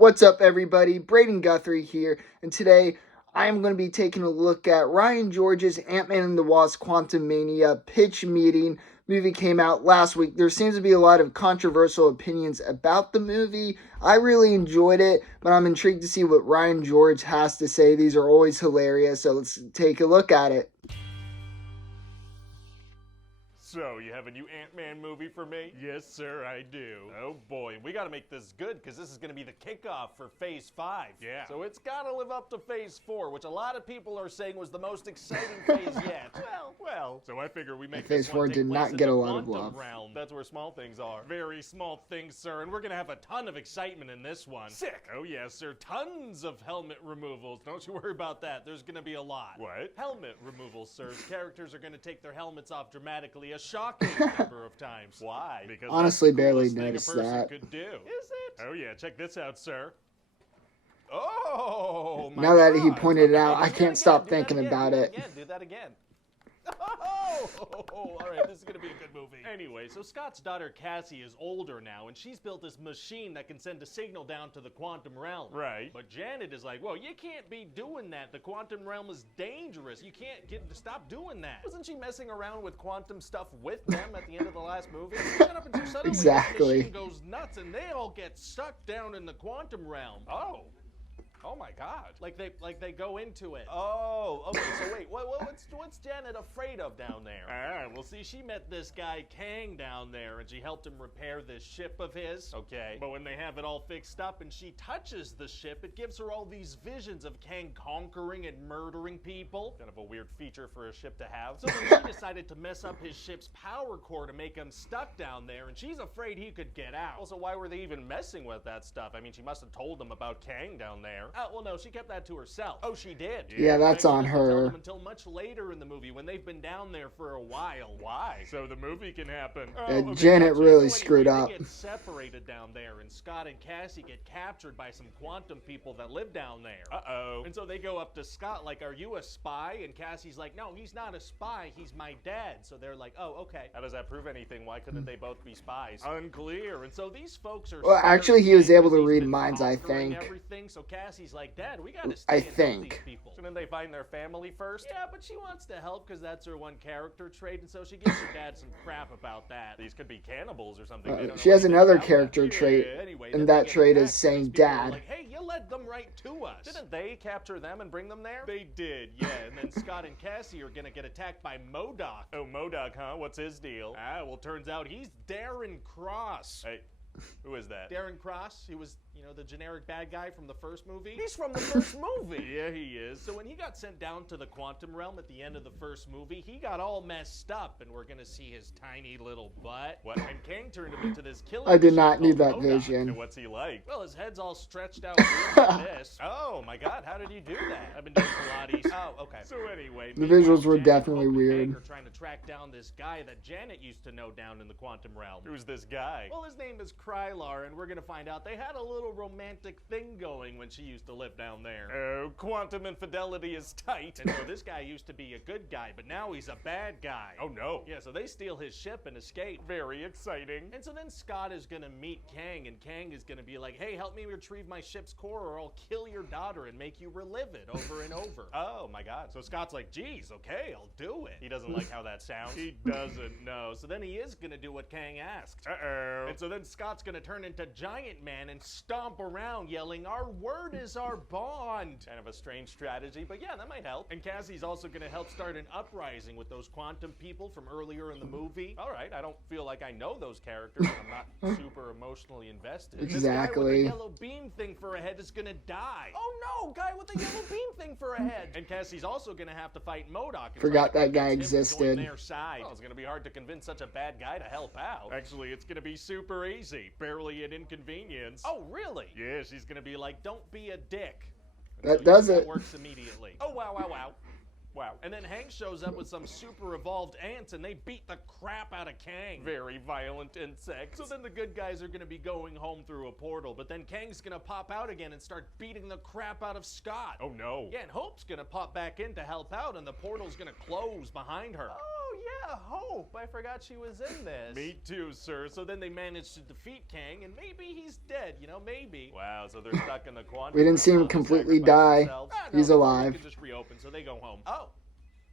What's up, everybody? Braden Guthrie here, and today I am going to be taking a look at Ryan George's Ant-Man and the Wasp Quantumania pitch meeting. Movie came out last week. There seems to be a lot of controversial opinions about the movie. I really enjoyed it, but I'm intrigued to see what Ryan George has to say. These are always hilarious, so let's take a look at it. So, you have a new Ant-Man movie for me? Yes, sir, I do. Oh boy, we gotta make this good, because this is gonna be the kickoff for Phase 5. Yeah. So it's gotta live up to Phase 4, which a lot of people are saying was the most exciting phase yet. Well. So I figure we make Phase this 4 one did not get a lot of love. Realm. That's where small things are. Very small things, sir, and we're gonna have a ton of excitement in this one. Sick! Oh yes, sir, tons of helmet removals. Don't you worry about that, there's gonna be a lot. What? Helmet removals, sir. Characters are gonna take their helmets off dramatically, a shocking number of times. Why? Because honestly, that's the barely coolest thing noticed a person that. could do. Is it? Oh yeah, check this out, sir. Oh my Now that he God. pointed it out, Okay, I can't stop thinking about it. Do that again. Oh, all right, this is gonna be a good movie. Anyway, so Scott's daughter Cassie is older now, and she's built this machine that can send a signal down to the quantum realm. Right. But Janet is like, well, you can't be doing that. The quantum realm is dangerous. You can't stop doing that. Wasn't she messing around with quantum stuff with them at the end of the last movie? Shut up until suddenly Exactly. the machine goes nuts, and they all get sucked down in the quantum realm. Oh my God! Like they go into it. Oh, okay. So wait, what's Janet afraid of down there? Well, see, she met this guy Kang down there, and she helped him repair this ship of his. Okay. But when they have it all fixed up, and she touches the ship, it gives her all these visions of Kang conquering and murdering people. Kind of a weird feature for a ship to have. So then she decided to mess up his ship's power core to make him stuck down there, and she's afraid he could get out. Also, why were they even messing with that stuff? I mean, she must have told them about Kang down there. Well, no, she kept that to herself. Oh, she did? Yeah, that's on Tell her. them until much later in the movie when they've been down there for a while. Why? So the movie can happen. Okay, Janet gotcha. really So screwed anyway, up. They get separated down there, and Scott and Cassie get captured by some quantum people that live down there. Uh-oh. And so they go up to Scott like, are you a spy? And Cassie's like, no, he's not a spy. He's my dad. So they're like, oh, okay. How does that prove anything? Why couldn't they both be spies? Unclear. And so these folks are... Well, actually, he was able to read minds, I think. Everything. So Cassie's like, Dad, we gotta stay I and help think. these people. Shouldn't they find their family first? Yeah, but she wants to help because that's her one character trait, and so she gives her dad some crap about that. These could be cannibals or something. She has another character trait, and that trait is saying dad. Like, hey, you led them right to us. Didn't they capture them and bring them there? They did, yeah. And then Scott and Cassie are gonna get attacked by MODOK. Oh, MODOK, huh? What's his deal? Well, turns out he's Darren Cross. Hey. Who is that? Darren Cross. He was, the generic bad guy from the first movie. He's from the first movie. Yeah, he is. So when he got sent down to the quantum realm at the end of the first movie, he got all messed up, and we're gonna see his tiny little butt. What? And Kang turned him into this killer. I did not need that vision. And what's he like? Well, his head's all stretched out like this. Oh my God, how did you do that? I've been doing Pilates. Oh, okay. So anyway, the visuals were definitely weird. We're trying to track down this guy that Janet used to know down in the quantum realm. Who's this guy? Well, his name is Krylar, and we're gonna find out they had a little romantic thing going when she used to live down there. Oh, quantum infidelity is tight. And so this guy used to be a good guy, but now he's a bad guy. Oh no. Yeah, so they steal his ship and escape. Very exciting. And so then Scott is gonna meet Kang, and Kang is gonna be like, hey, help me retrieve my ship's core or I'll kill your daughter and make you relive it over and over. Oh my God. So Scott's like, geez, okay, I'll do it. He doesn't like how that sounds. He doesn't know. So then he is gonna do what Kang asked. Uh-oh. And so then Scott's gonna turn into Giant Man and stomp around yelling, our word is our bond. Kind of a strange strategy, but yeah, that might help. And Cassie's also gonna help start an uprising with those quantum people from earlier in the movie. All right, I don't feel like I know those characters, and I'm not super emotionally invested. Exactly. This guy with a yellow beam thing for a head is gonna die. Oh no, guy with a yellow beam thing for a head. And Cassie's also gonna have to fight MODOK. Forgot that guy existed. Their side. Well, it's gonna be hard to convince such a bad guy to help out. Actually, it's gonna be super easy. Barely an inconvenience. Oh, really? Yeah, she's gonna be like, don't be a dick. That so does that it. works immediately. Oh, wow, wow, wow. Wow. And then Hank shows up with some super evolved ants, and they beat the crap out of Kang. Very violent insects. So then the good guys are gonna be going home through a portal, but then Kang's gonna pop out again and start beating the crap out of Scott. Oh no. Yeah, and Hope's gonna pop back in to help out, and the portal's gonna close behind her. Oh yeah, Hope. I forgot she was in this. Me too, sir. So then they managed to defeat Kang, and maybe he's dead, you know, maybe. Wow, so they're stuck in the quantum. We didn't see him completely die. He's alive. They can just reopen, so they go home. Oh.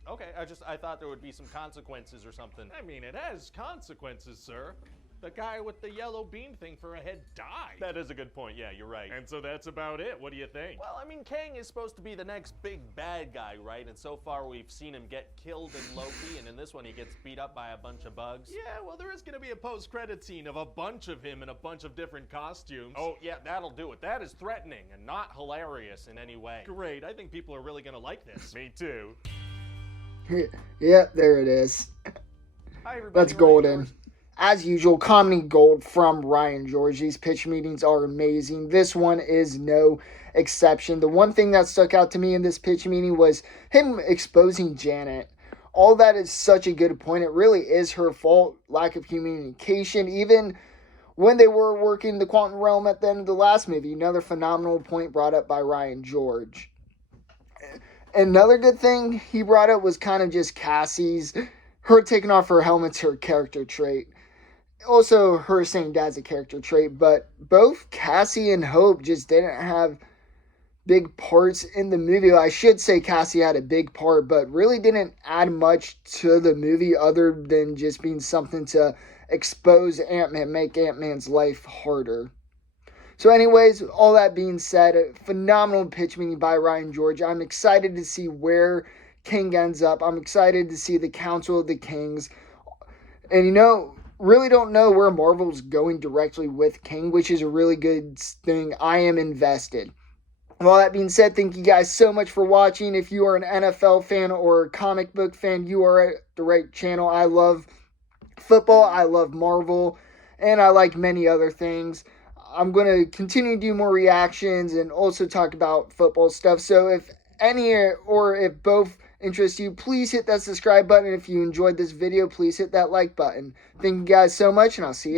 Okay, I thought there would be some consequences or something. I mean, it has consequences, sir. The guy with the yellow beam thing for a head died. That is a good point, yeah, you're right. And so that's about it. What do you think? Well, I mean, Kang is supposed to be the next big bad guy, right? And so far we've seen him get killed in Loki, and in this one he gets beat up by a bunch of bugs. Yeah, well, there is gonna be a post-credit scene of a bunch of him in a bunch of different costumes. Oh, yeah, that'll do it. That is threatening and not hilarious in any way. Great, I think people are really gonna like this. Me too. Yep, there it is. Hi, everybody. That's golden. As usual, comedy gold from Ryan George. These pitch meetings are amazing. This one is no exception. The one thing that stuck out to me in this pitch meeting was him exposing Janet. All that is such a good point. It really is her fault. Lack of communication. Even when they were working the quantum realm at the end of the last movie. Another phenomenal point brought up by Ryan George. Another good thing he brought up was kind of just Cassie's. Her taking off her helmet's her character trait. Also, her saying dad's a character trait, but both Cassie and Hope just didn't have big parts in the movie. I should say Cassie had a big part, but really didn't add much to the movie other than just being something to expose Ant-Man, make Ant-Man's life harder. So anyways, all that being said, a phenomenal pitch meeting by Ryan George. I'm excited to see where King ends up. I'm excited to see the Council of the Kings. And really don't know where Marvel's going directly with King, which is a really good thing. I am invested. With all that being said, thank you guys so much for watching. If you are an NFL fan or a comic book fan, you are at the right channel. I love football, I love Marvel, and I like many other things. I'm going to continue to do more reactions and also talk about football stuff. So if any or if both interest you, please hit that subscribe button. If you enjoyed this video, please hit that like button. Thank you guys so much, and I'll see you